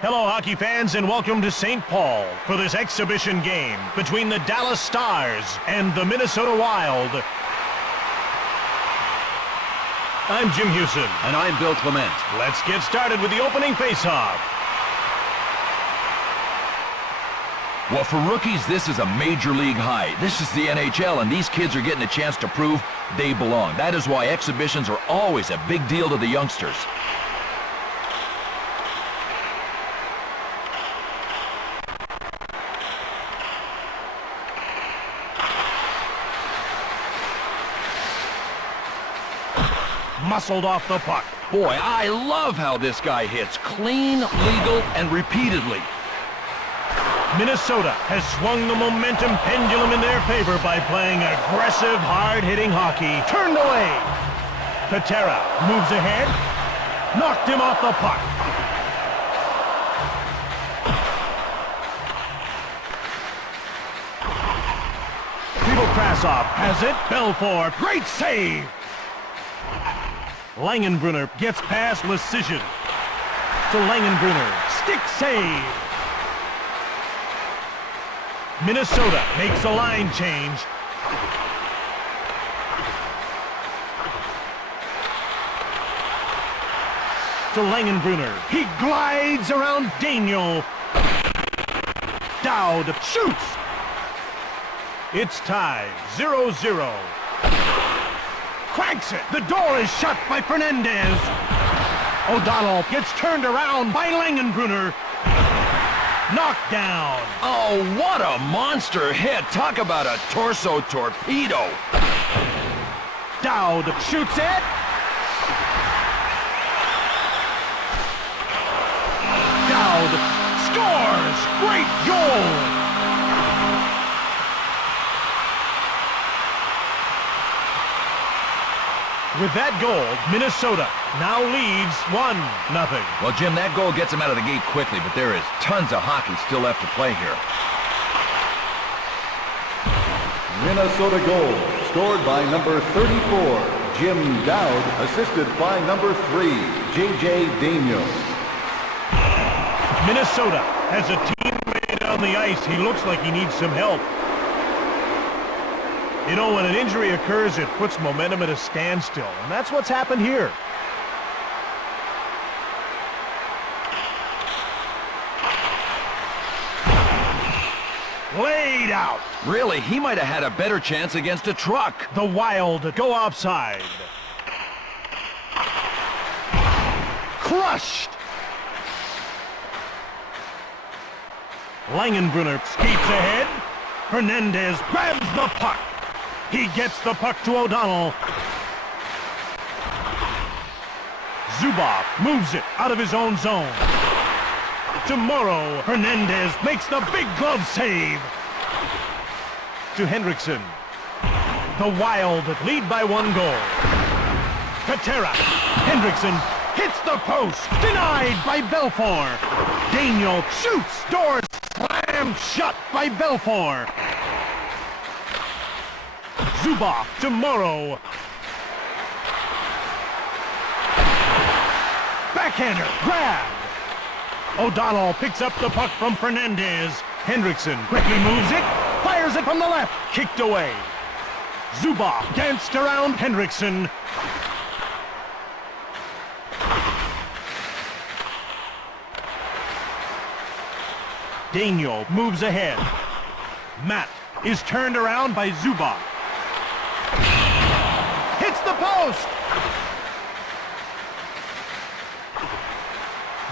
Hello, hockey fans, and welcome to St. Paul for this exhibition game between the Dallas Stars and the Minnesota Wild. I'm Jim Hewson. And I'm Bill Clement. Let's get started with the opening faceoff. Well, for rookies, this is a major league high. This is the NHL, and these kids are getting a chance to prove they belong. That is why exhibitions are always a big deal to the youngsters. Muscled off the puck. Boy, I love how this guy hits. Clean, legal, and repeatedly. Minnesota has swung the momentum pendulum in their favor by playing aggressive, hard-hitting hockey. Turned away. Patera moves ahead. Knocked him off the puck. Krasov has it. Belfour, great save. Langenbrunner gets past Lecision. To Langenbrunner, stick save. Minnesota makes a line change. To Langenbrunner, he glides around Daniel. Dowd shoots. It's tied, 0-0. Cranks it. The door is shut by Fernandez. O'Donnell gets turned around by Langenbrunner. Knocked down. Oh, what a monster hit. Talk about a torso torpedo. Dowd shoots it. Dowd scores. Great goal. With that goal, Minnesota now leads 1-0. Well, Jim, that goal gets him out of the gate quickly, but there is tons of hockey still left to play here. Minnesota goal, scored by number 34, Jim Dowd, assisted by number 3, J.J. Daniel. Minnesota has a teammate on the ice. He looks like he needs some help. You know, when an injury occurs, it puts momentum at a standstill, and that's what's happened here. Laid out. Really, he might have had a better chance against a truck. The Wild go offside. Crushed. Langenbrunner skates ahead. Fernandez grabs the puck. He gets the puck to O'Donnell. Zubov moves it out of his own zone. Tomorrow, Fernandez makes the big glove save. To Hendrickson. The Wild lead by 1 goal. Patera. Hendrickson hits the post. Denied by Belfour. Daniel shoots. Doors slammed shut by Belfour. Zubov to Morrow. Backhander, grab. O'Donnell picks up the puck from Fernandez. Hendrickson quickly moves it, fires it from the left, kicked away. Zubov danced around Hendrickson. Daniel moves ahead. Matt is turned around by Zubov. Hits the post!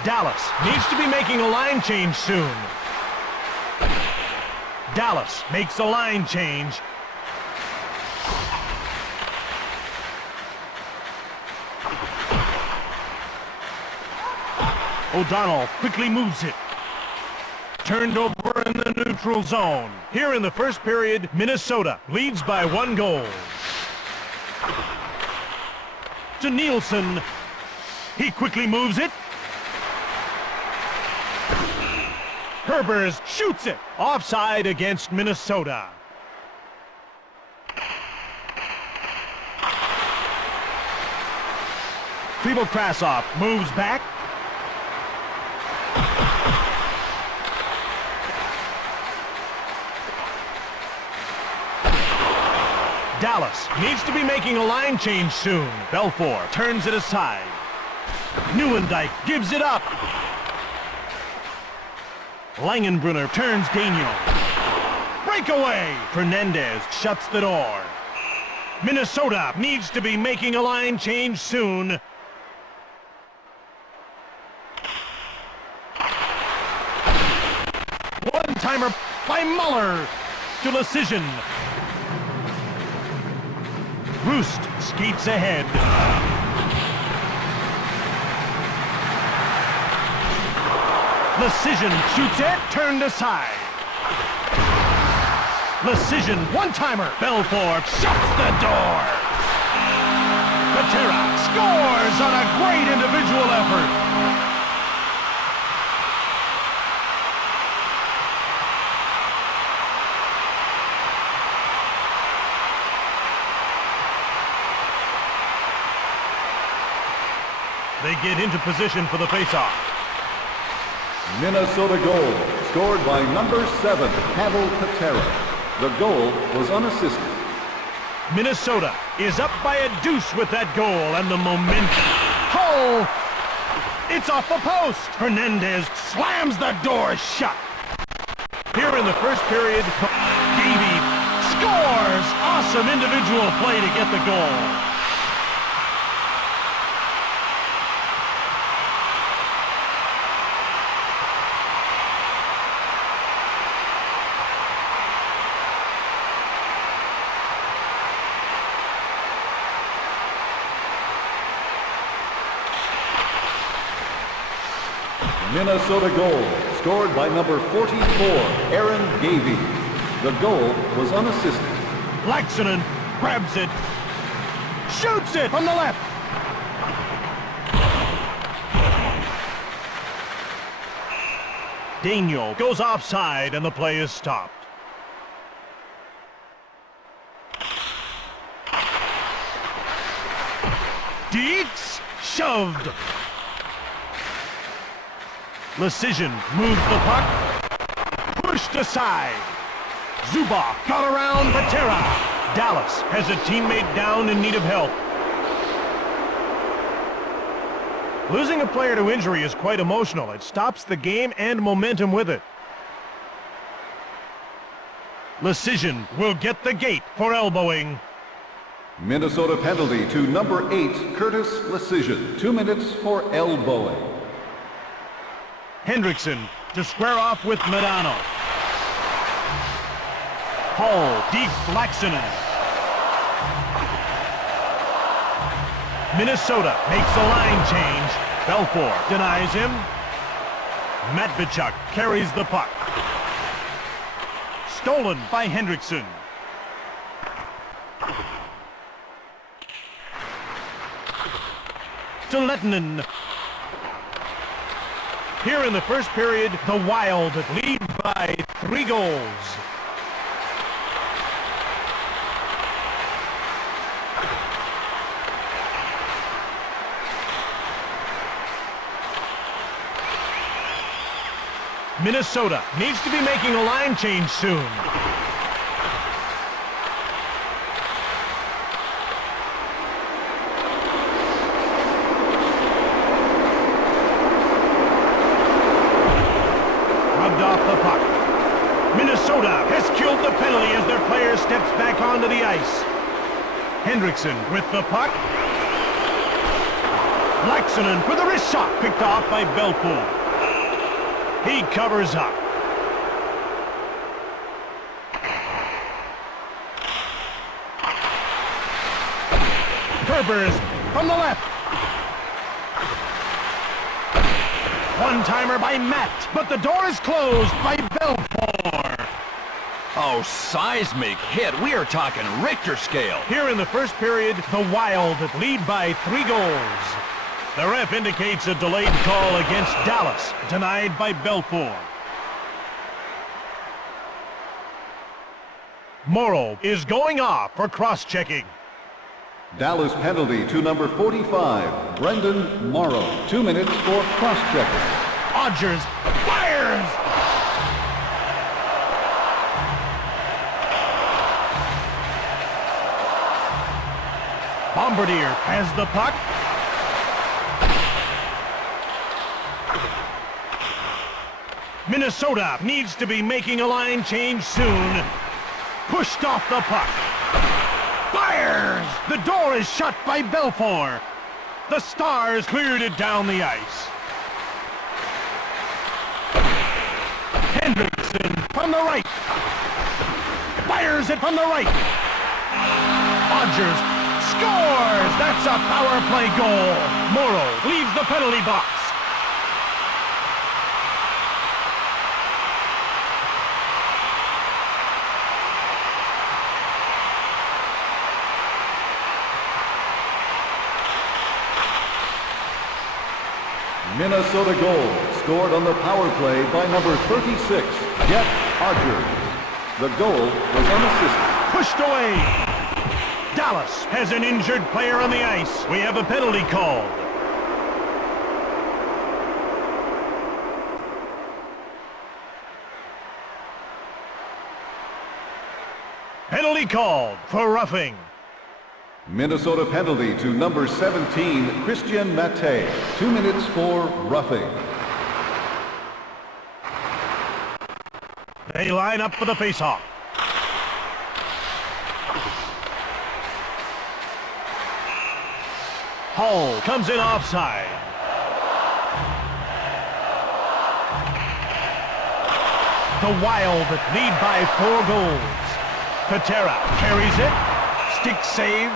Dallas needs to be making a line change soon. Dallas makes a line change. O'Donnell quickly moves it. Turned over in the neutral zone. Here in the first period, Minnesota leads by 1 goal. To Nielsen. He quickly moves it. Herbers shoots it. Offside against Minnesota. Krasov moves back. Dallas needs to be making a line change soon. Belfour turns it aside. Neuendijk gives it up. Langenbrunner turns Daniel. Breakaway! Fernandez shuts the door. Minnesota needs to be making a line change soon. One-timer by Muller to Lecision. Roost skates ahead. Lecision shoots it, turned aside. Lecision, one-timer. Belfort shuts the door. Patera scores on a great individual effort. They get into position for the faceoff. Minnesota goal, scored by number 7, Pavel Patera. The goal was unassisted. Minnesota is up by a deuce with that goal, and the momentum. Hull! It's off the post! Hernandez slams the door shut. Here in the first period, Davey scores! Awesome individual play to get the goal. Minnesota goal, scored by number 44, Aaron Gavey. The goal was unassisted. Laxonen grabs it, shoots it from the left. Daniel goes offside and the play is stopped. Dietz shoved. Lecision moves the puck, pushed aside. Zubov got around Patera. Dallas has a teammate down in need of help. Losing a player to injury is quite emotional. It stops the game and momentum with it. Lecision will get the gate for elbowing. Minnesota penalty to number 8, Curtis Lecision. 2 minutes for elbowing. Hendrickson to square off with Medano. Hull deep Laxonen. Minnesota makes a line change. Belfour denies him. Matvichuk carries the puck. Stolen by Hendrickson. To Lettinen. Here in the first period, the Wild lead by 3 goals. Minnesota needs to be making a line change soon. Minnesota has killed the penalty as their player steps back onto the ice. Hendrickson with the puck. Laxonen for the wrist shot, picked off by Belfour. He covers up. Kerbers from the left. One-timer by Matt, but the door is closed by Belfour. Oh, seismic hit. We are talking Richter scale. Here in the first period, the Wild lead by 3 goals. The ref indicates a delayed call against Dallas, denied by Belfour. Morrow is going off for cross-checking. Dallas penalty to number 45, Brendan Morrow. 2 minutes for cross-checking. Odgers fires! Bombardier has the puck. Minnesota needs to be making a line change soon. Pushed off the puck. Fires! The door is shut by Belfour. The Stars cleared it down the ice. Hendrickson from the right. Fires it from the right. Rogers scores! That's a power play goal. Morrow leaves the penalty box. Minnesota goal scored on the power play by number 36, Jeff Rogers. The goal was unassisted. Pushed away. Dallas has an injured player on the ice. We have a penalty called. Penalty called for roughing. Minnesota penalty to number 17, Christian Matte. 2 minutes for roughing. They line up for the faceoff. Hull comes in offside. The Wild lead by 4 goals. Patera carries it. Stick save.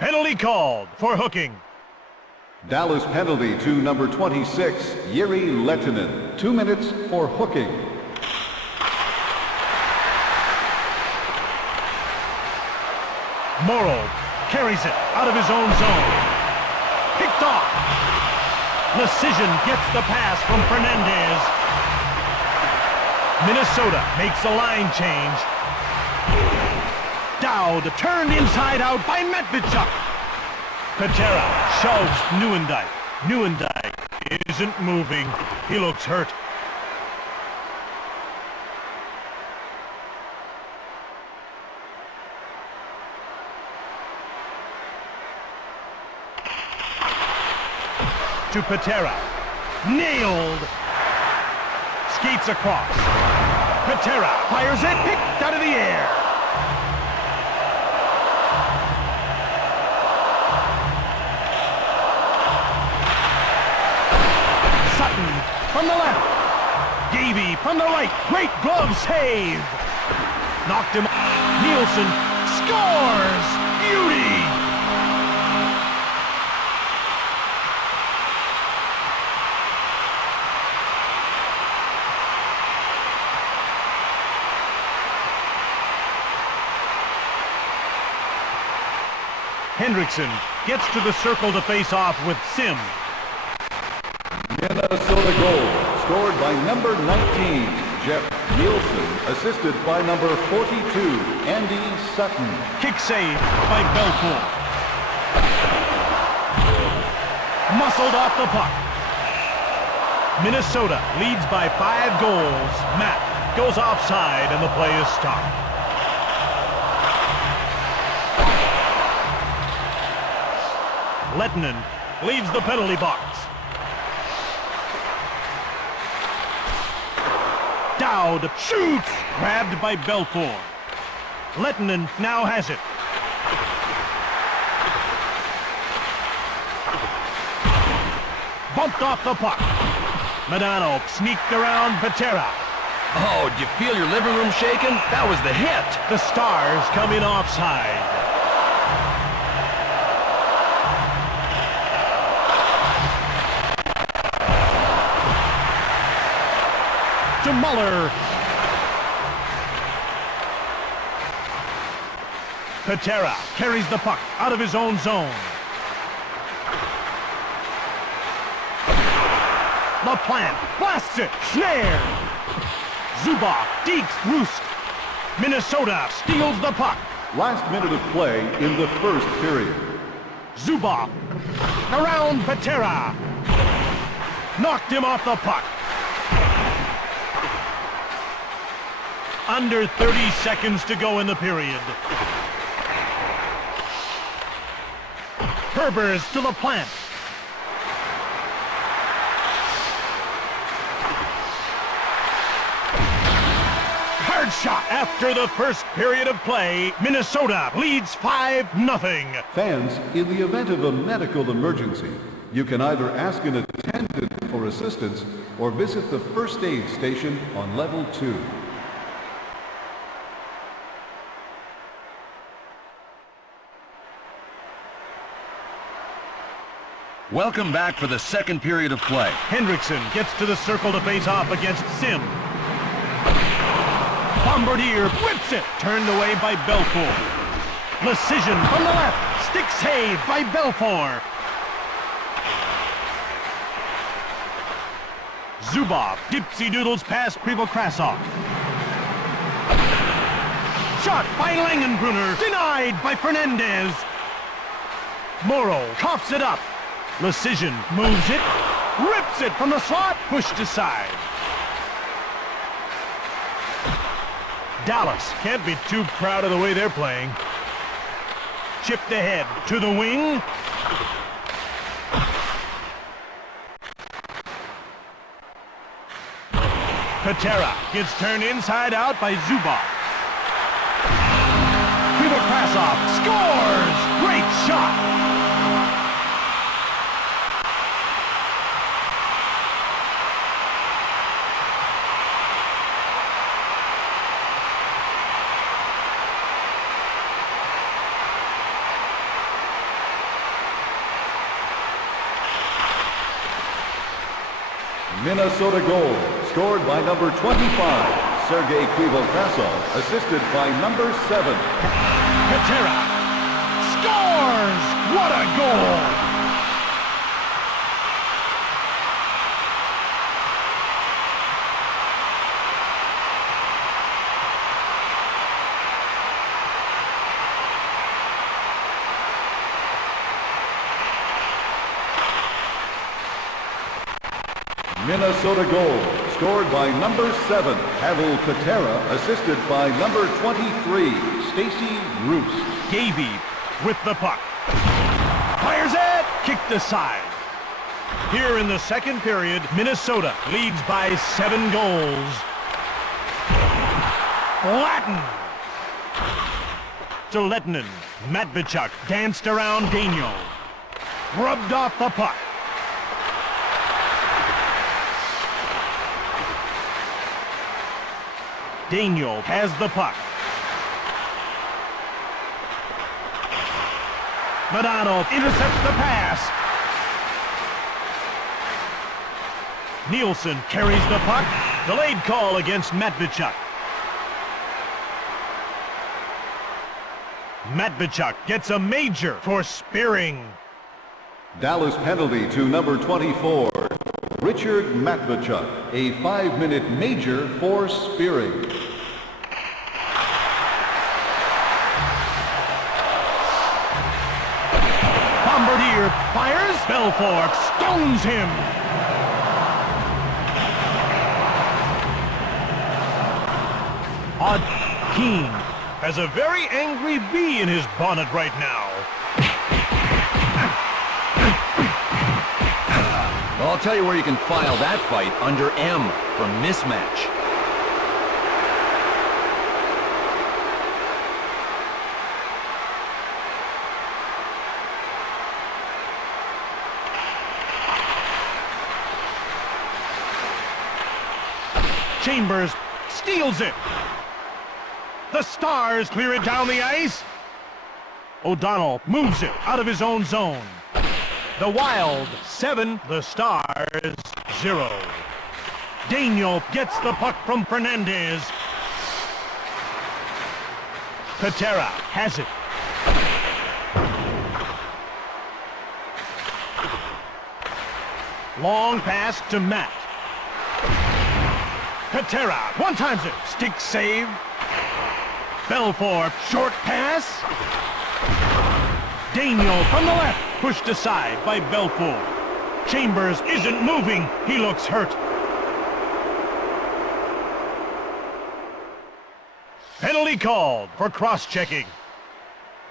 Penalty called for hooking. Dallas penalty to number 26, Yuri Lehtinen. 2 minutes for hooking. Morrow carries it out of his own zone. Picked off. Lecision gets the pass from Fernandez. Minnesota makes a line change. Dowd turned inside out by Medvedchuk. Patera shoves Nieuwendyk. Nieuwendyk isn't moving. He looks hurt. To Patera. Nailed. Skates across. Patera fires it, picked out of the air. Sutton from the left. Davey from the right. Great glove save. Knocked him. Nielsen scores. Beauty. Hendrickson gets to the circle to face off with Sim. Minnesota goal scored by number 19, Jeff Nielsen, assisted by number 42, Andy Sutton. Kick save by Belfour. Muscled off the puck. Minnesota leads by 5 goals. Matt goes offside and the play is stopped. Lehtinen leaves the penalty box. Dowd shoots! Grabbed by Belfour. Lehtinen now has it. Bumped off the puck. Madano sneaked around Patera. Oh, do you feel your living room shaking? That was the hit. The Stars come in offside. To Muller. Patera carries the puck out of his own zone. LaPlante blasts it. Snare. Zubov dekes Roost. Minnesota steals the puck. Last minute of play in the first period. Zubov around Patera. Knocked him off the puck. Under 30 seconds to go in the period. Herbers to the plant. Hard shot. After the first period of play, Minnesota leads 5-0. Fans, in the event of a medical emergency, you can either ask an attendant for assistance or visit the first aid station on level 2. Welcome back for the second period of play. Hendrickson gets to the circle to face off against Sim. Bombardier whips it, turned away by Belfour. Precision from the left, stick save by Belfour. Zubov dipsy doodles past Krivokrasov. Shot by Langenbrunner, denied by Fernandez. Morrow coughs it up. Precision moves it, rips it from the slot, pushed aside. Dallas can't be too proud of the way they're playing. Chipped ahead to the wing. Patera gets turned inside out by Zubov. Krivokrasov scores! Great shot! Minnesota goal, scored by number 25, Sergei Krivokrasov, assisted by number 7. Patera scores! What a goal! Minnesota goal, scored by number 7, Pavel Patera, assisted by number 23, Stacy Roos. Gavey with the puck. Fires it! Kicked aside. Here in the second period, Minnesota leads by 7 goals. Latin. To Lettinen. Matvichuk danced around Daniel. Rubbed off the puck. Daniel has the puck. Madano intercepts the pass. Nielsen carries the puck. Delayed call against Matvichuk. Matvichuk gets a major for spearing. Dallas penalty to number 24, Richard Matvichuk, a 5-minute major for spearing. Bombardier fires. Belfort stones him. Odd Keene has a very angry bee in his bonnet right now. Well, I'll tell you where you can file that fight, under M for mismatch. Chambers steals it. The Stars clear it down the ice. O'Donnell moves it out of his own zone. The Wild 7, the Stars 0. Daniel gets the puck from Fernandez. Patera has it. Long pass to Matt. Patera one-times it. Stick save. Belfort short pass. Daniel from the left. Pushed aside by Belfort. Chambers isn't moving. He looks hurt. Penalty called for cross-checking.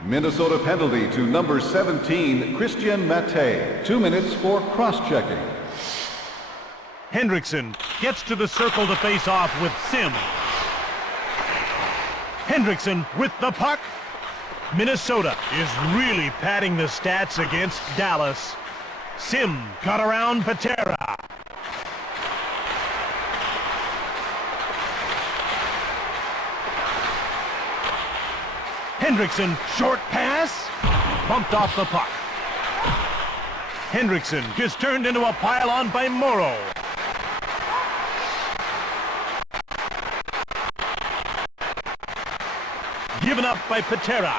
Minnesota penalty to number 17, Christian Mate. 2 minutes for cross-checking. Hendrickson gets to the circle to face off with Sim. Hendrickson with the puck. Minnesota is really padding the stats against Dallas. Sim got around Patera. Hendrickson, short pass, bumped off the puck. Hendrickson is turned into a pile-on by Morrow. Given up by Patera.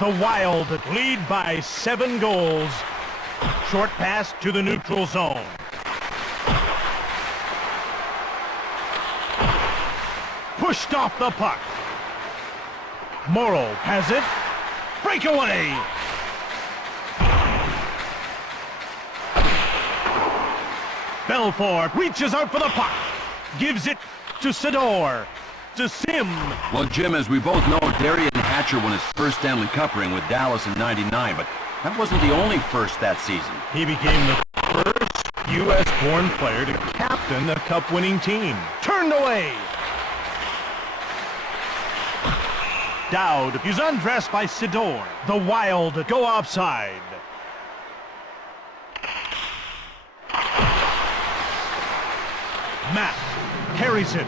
The Wild lead by 7 goals. Short pass to the neutral zone. Pushed off the puck. Morrow has it. Breakaway. Belfort reaches out for the puck. Gives it to Sador. To Sim. Well, Jim, as we both know, Darian Hatcher won his first Stanley Cup ring with Dallas in '99, but that wasn't the only first that season. He became the first U.S.-born player to captain a Cup-winning team. Turned away. Dowd is undressed by Sidor. The Wild go offside. Matt carries it.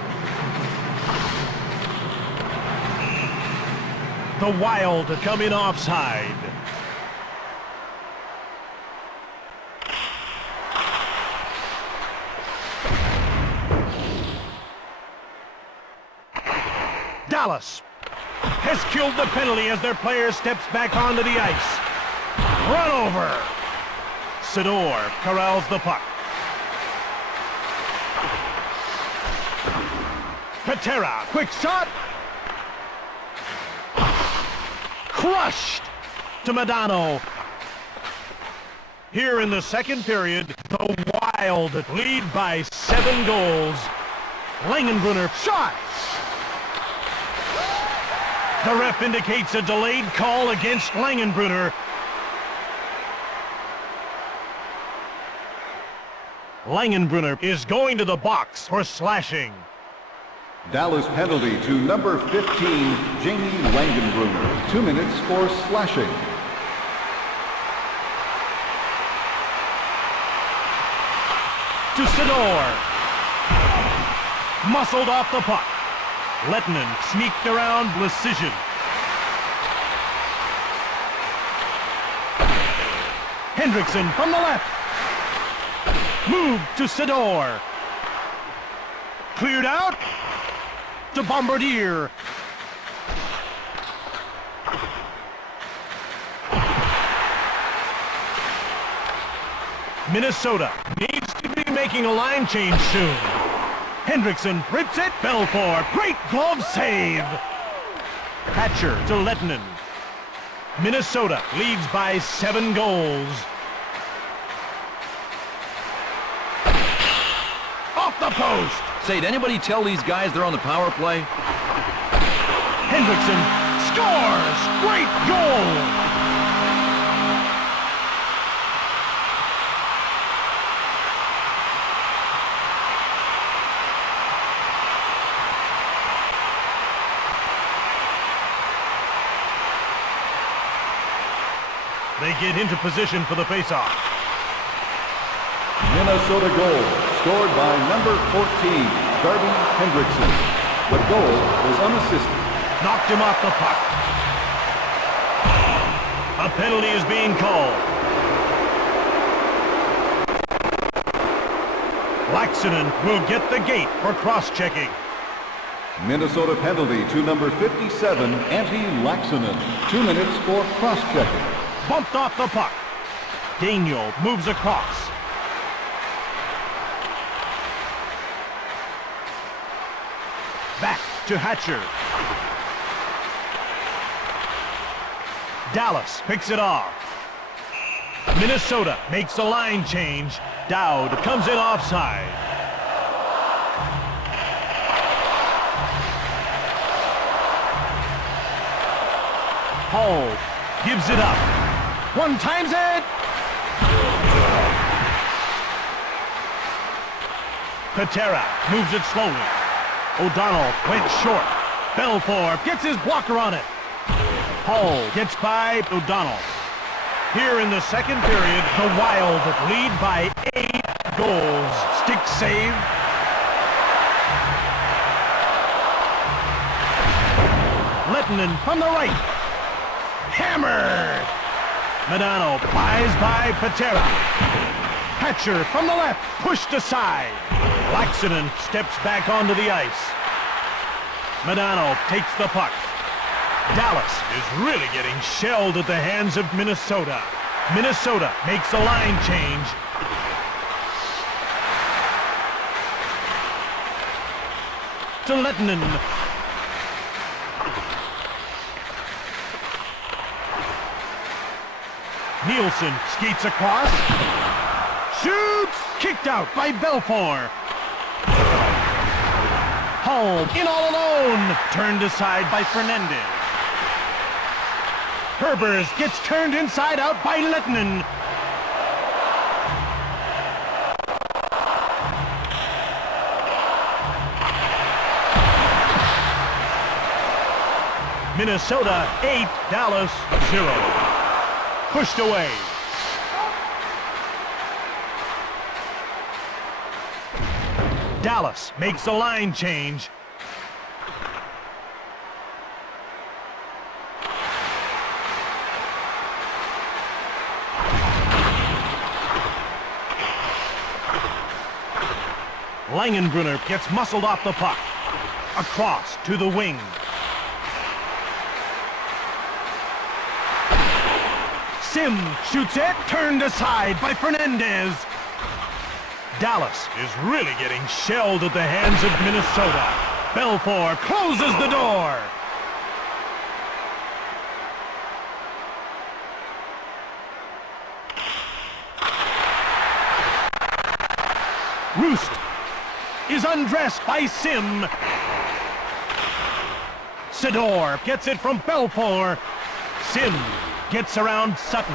The Wild come in offside. Dallas has killed the penalty as their player steps back onto the ice. Run over. Sidor corrals the puck. Patera, quick shot. Crushed to Madano. Here in the second period, the Wild lead by 7 goals. Langenbrunner shot. The ref indicates a delayed call against Langenbrunner. Langenbrunner is going to the box for slashing. Dallas penalty to number 15, Jamie Langenbrunner. 2 minutes for slashing. To Sidor. Muscled off the puck. Lettinen sneaked around Blasision. Hendrickson from the left. Moved to Sidor. Cleared out to Bombardier. Minnesota needs to be making a line change soon. Hendrickson rips it. Belfort, great glove save. Hatcher to Lettinen. Minnesota leads by 7 goals. Off the post. Say, did anybody tell these guys they're on the power play? Hendrickson scores. Great goal. They get into position for the faceoff. Minnesota goal, scored by number 14, Darby Hendrickson. The goal was unassisted. Knocked him off the puck. A penalty is being called. Laxinen will get the gate for cross-checking. Minnesota penalty to number 57, Antti Laxinen. 2 minutes for cross-checking. Bumped off the puck. Daniel moves across. Back to Hatcher. Dallas picks it off. Minnesota makes a line change. Dowd comes in offside. Hall gives it up. One times it. Patera moves it slowly. O'Donnell went short. Belfour gets his blocker on it. Hall gets by O'Donnell. Here in the second period, the Wild lead by 8 goals. Stick save. Lettinen from the right. Hammered. Medano buys by Patera. Hatcher from the left, pushed aside. Laxinen steps back onto the ice. Medano takes the puck. Dallas is really getting shelled at the hands of Minnesota. Minnesota makes a line change. To Lettinen. Nielsen skates across. Shoots! Kicked out by Belfour. Hull in all alone. Turned aside by Fernandez. Herbers gets turned inside out by Lettinen. Minnesota 8, Dallas 0. Pushed away. Dallas makes a line change. Langenbrunner gets muscled off the puck. Across to the wing. Sim shoots it, turned aside by Fernandez. Dallas is really getting shelled at the hands of Minnesota. Belfour closes the door. Roost is undressed by Sim. Sidor gets it from Belfour. Sim gets around Sutton.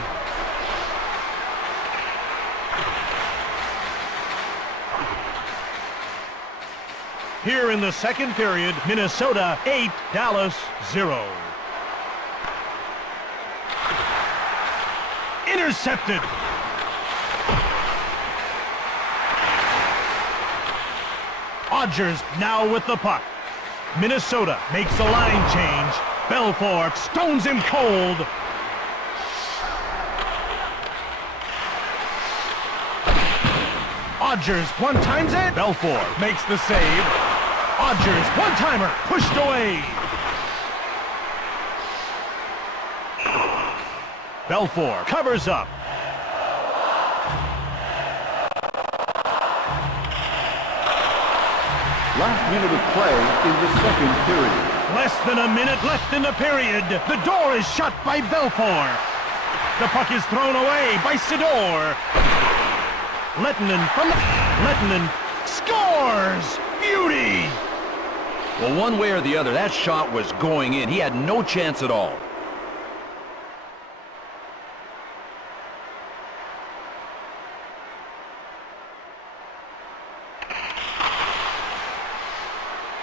Here in the second period, Minnesota 8, Dallas 0. Intercepted. Odgers now with the puck. Minnesota makes a line change. Belfour stones him cold. Odgers one-times it. Belfour makes the save. Odgers one-timer pushed away. Belfour covers up. Last minute of play in the second period. Less than a minute left in the period. The door is shut by Belfour. The puck is thrown away by Sidor. Lettinen from the... Lettinen scores! Beauty! Well, one way or the other, that shot was going in. He had no chance at all.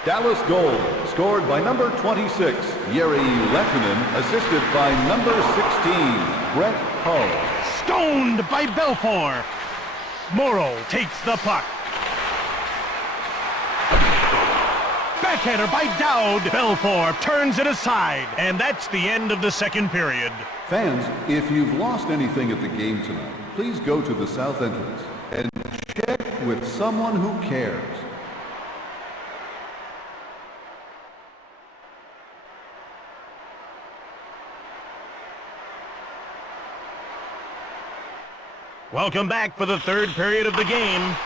Dallas goal, scored by number 26, Jere Lettinen, assisted by number 16, Brett Hull. Stoned by Belfour. Morrow takes the puck. Backhander by Dowd. Belfour turns it aside. And that's the end of the second period. Fans, if you've lost anything at the game tonight, please go to the south entrance and check with someone who cares. Welcome back for the third period of the game.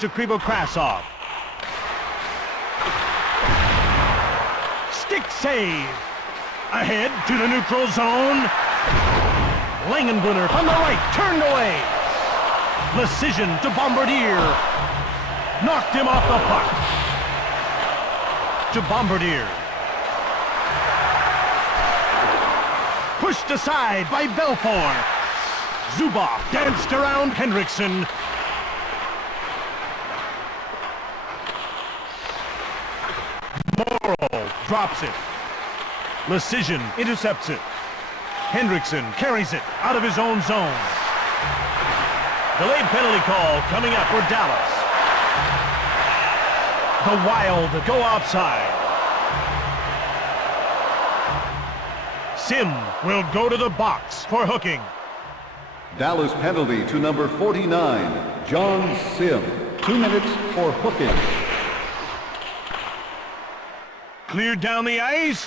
To Krivokrasov. Stick save. Ahead to the neutral zone. Langenbrunner from the right, turned away. Precision to Bombardier. Knocked him off the puck. To Bombardier. Pushed aside by Belfort. Zubov danced around Hendrickson. Morrow drops it. Precision intercepts it. Hendrickson carries it out of his own zone. Delayed penalty call coming up for Dallas. The Wild go offside. Sim will go to the box for hooking. Dallas penalty to number 49, John Sim. 2 minutes for hooking. Cleared down the ice.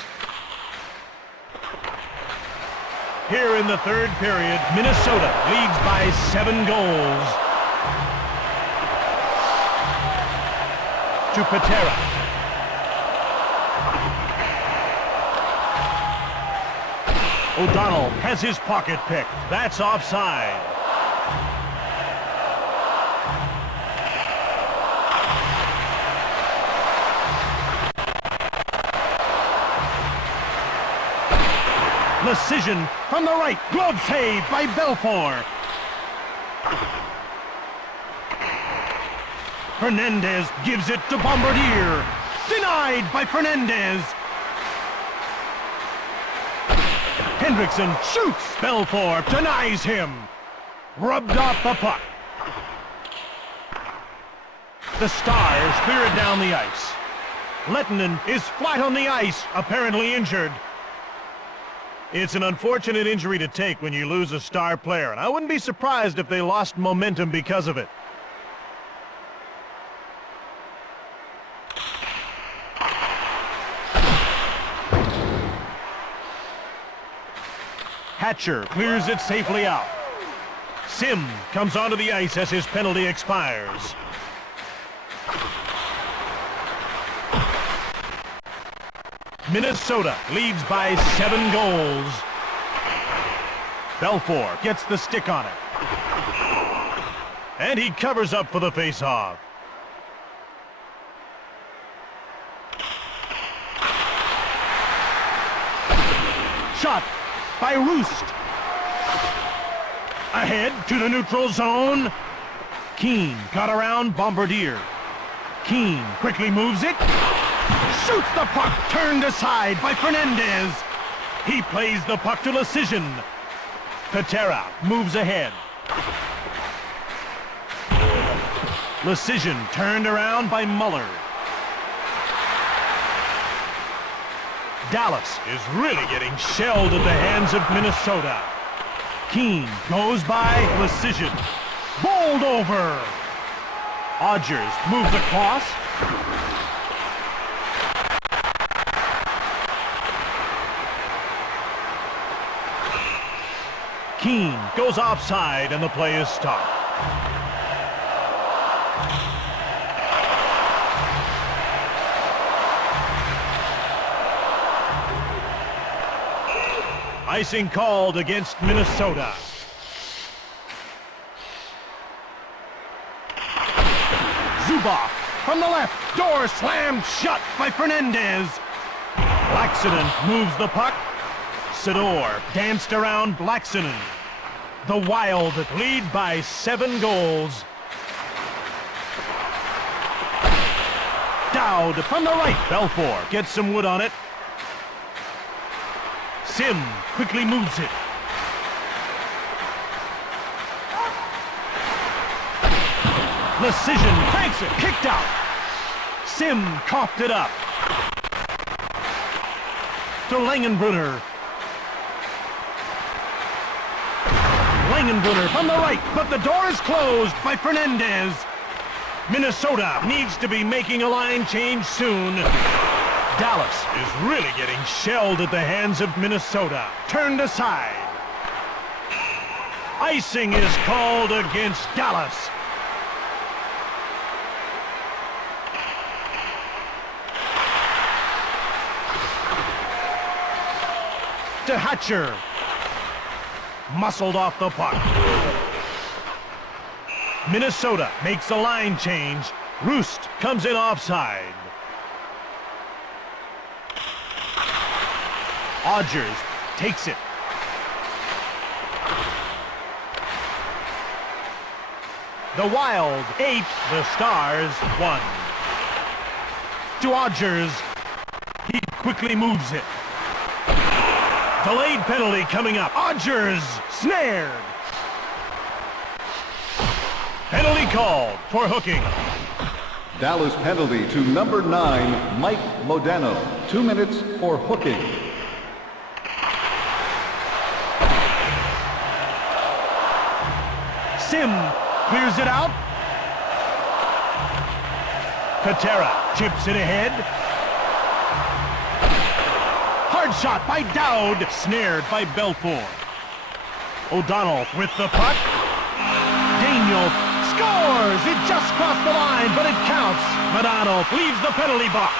Here in the third period, Minnesota leads by 7 goals. To Patera. O'Donnell has his pocket picked. That's offside. Precision from the right. Glove save by Belfort. Fernandez gives it to Bombardier. Denied by Fernandez. Hendrickson shoots. Belfort denies him. Rubbed off the puck. The Stars clear it down the ice. Lettinen is flat on the ice, apparently injured. It's an unfortunate injury to take when you lose a star player, and I wouldn't be surprised if they lost momentum because of it. Hatcher clears it safely out. Sim comes onto the ice as his penalty expires. Minnesota leads by 7 goals. Belfort gets the stick on it. And he covers up for the faceoff. Shot by Roost. Ahead to the neutral zone. Keane got around Bombardier. Keane quickly moves it. Shoots the puck, turned aside by Fernandez. He plays the puck to Precision. Patera moves ahead. Precision turned around by Muller. Dallas is really getting shelled at the hands of Minnesota. Keane goes by Precision. Bowled over. Odgers moves across. Keane goes offside and the play is stopped. Icing called against Minnesota. Zubov from the left. Door slammed shut by Fernandez. Laxinen moves the puck. Sidor danced around Laxinen. The Wild lead by 7 goals. Dowd from the right. Belfort gets some wood on it. Sim quickly moves it. Precision cranks it, kicked out. Sim coughed it up. To Langenbrunner. Langenbrunner from the right, but the door is closed by Fernandez. Minnesota needs to be making a line change soon. Dallas is really getting shelled at the hands of Minnesota. Turned aside. Icing is called against Dallas. To Hatcher. Muscled off the puck. Minnesota makes a line change. Roost comes in offside. Odgers takes it. The Wild 8, the Stars 1. To Odgers. He quickly moves it. Delayed penalty coming up. Odgers snared. Penalty called for hooking. Dallas penalty to number 9, Mike Modano. 2 minutes for hooking. Sim clears it out. Patera chips it ahead. Hard shot by Dowd, snared by Belfour. O'Donnell with the puck. Daniel scores! It just crossed the line, but it counts. Modano leaves the penalty box.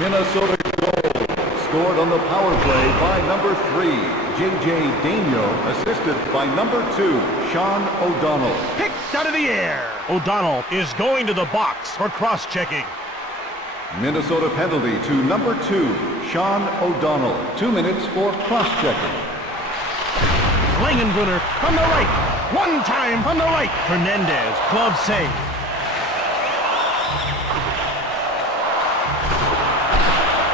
Minnesota goal, scored on the power play by number 3, J.J. Daniel, assisted by number 2, Sean O'Donnell. Picked out of the air. O'Donnell is going to the box for cross-checking. Minnesota penalty to number 2, Sean O'Donnell. 2 minutes for cross-checking. Langenbrunner from the right. One time from the right. Fernandez, glove save.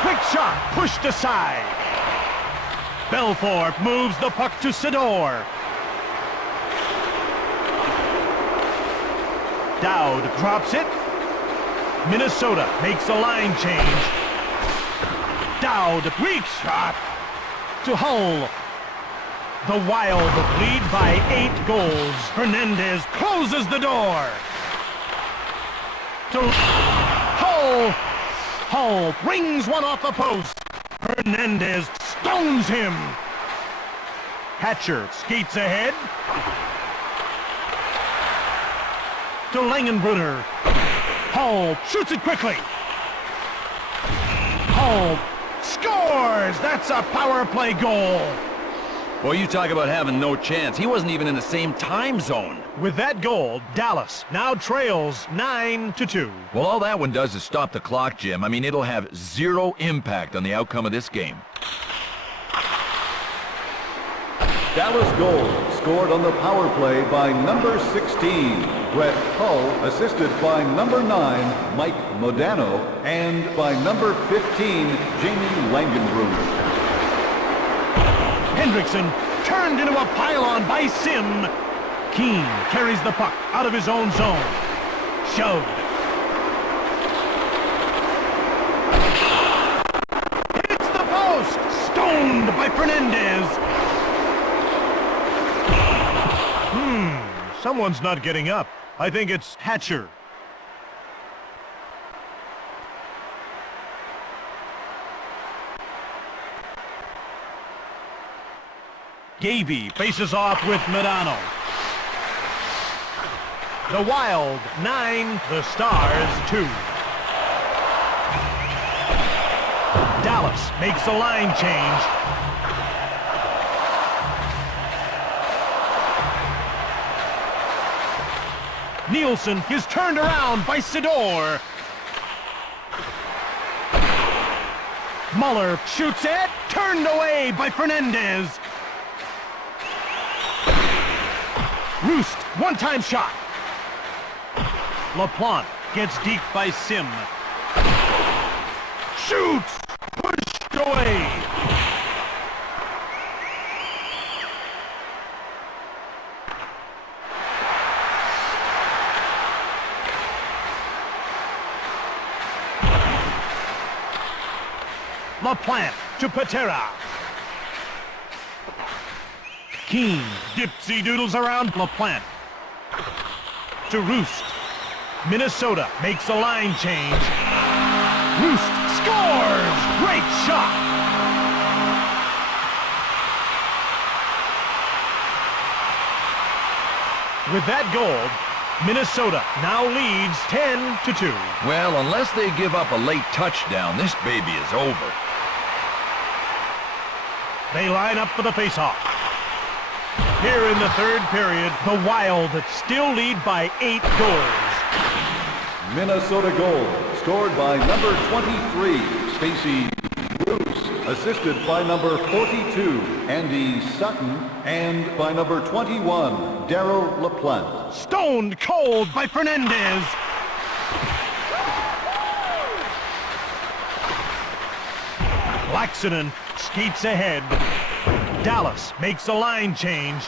Quick shot, pushed aside. Belfour moves the puck to Sador. Dowd drops it. Minnesota makes a line change. Dowd, weak shot to Hull. The Wild lead by 8 goals. Hernandez closes the door. To Hull. Hull brings one off the post. Hernandez stones him. Hatcher skates ahead. To Langenbrunner. Hull shoots it quickly. Hull scores! That's a power play goal. Boy, you talk about having no chance. He wasn't even in the same time zone. With that goal, Dallas now trails 9-2. Well, all that one does is stop the clock, Jim. I mean, it'll have zero impact on the outcome of this game. Dallas goal, scored on the power play by number 16, Brett Hull, assisted by number 9, Mike Modano, and by number 15, Jamie Langenbrunner. Hendrickson turned into a pylon by Sim. Keane carries the puck out of his own zone. Shoved. Hits the post. Stoned by Fernandez. Someone's not getting up. I think it's Hatcher. Gavey faces off with Modano. The Wild 9, the Stars 2. Dallas makes a line change. Nielsen is turned around by Sador. Muller shoots it, turned away by Fernandez. Roost, one-time shot. LaPlante gets deep by Sim. Shoots, pushed away. LaPlante to Patera. Keane dipsy-doodles around LaPlante. To Roost. Minnesota makes a line change. Roost scores! Great shot! With that goal, Minnesota now leads 10-2. Well, unless they give up a late touchdown, this baby is over. They line up for the faceoff. Here in the third period, the Wild still lead by 8 goals. Minnesota goal scored by number 23, Stacy Bruce, assisted by number 42, Andy Sutton, and by number 21, Daryl LaPlante. Stoned cold by Fernandez. Laxinen skates ahead. Dallas makes a line change.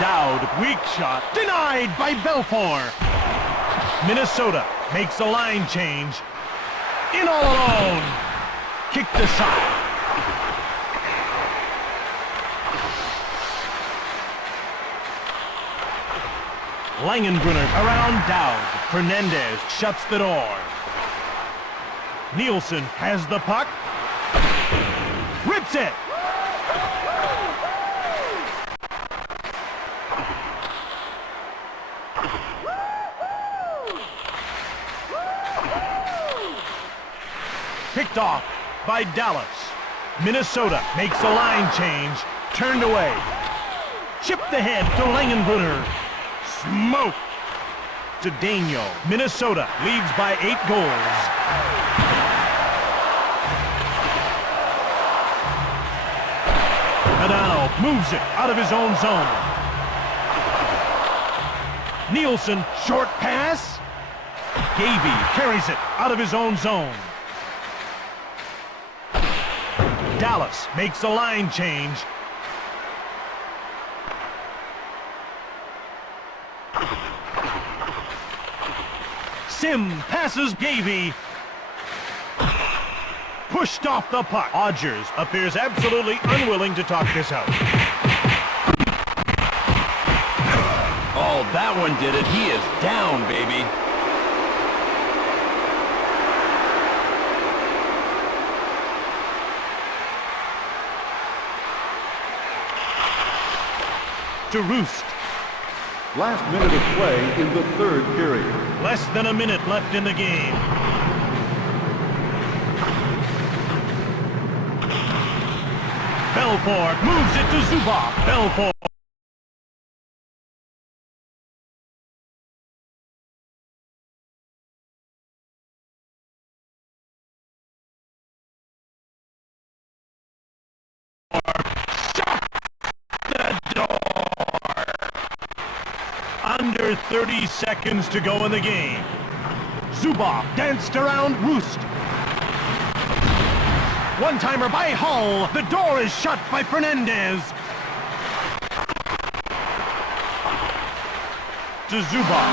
Dowd, weak shot, denied by Belfour. Minnesota makes a line change. In all alone. Kicked aside. Langenbrunner around Dowd. Fernandez shuts the door. Nielsen has the puck. Rips it. Picked off by Dallas. Minnesota makes a line change. Turned away. Chipped ahead to Langenbrunner. Smoke to Daniel. Minnesota leads by 8 goals. Adano moves it out of his own zone. Nielsen, short pass. Gaby carries it out of his own zone. Dallas makes a line change. Sim passes Gaby. Pushed off the puck. Odgers appears absolutely unwilling to talk this out. Oh, that one did it. He is down, baby. To Roost. Last minute of play in the third period. Less than a minute left in the game. Belfour moves it to Zubov. Belfour. Under 30 seconds to go in the game. Zubov danced around Roost. One-timer by Hull. The door is shut by Fernandez. To Zubov.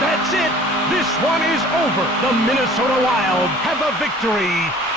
That's it. This one is over. The Minnesota Wild have a victory.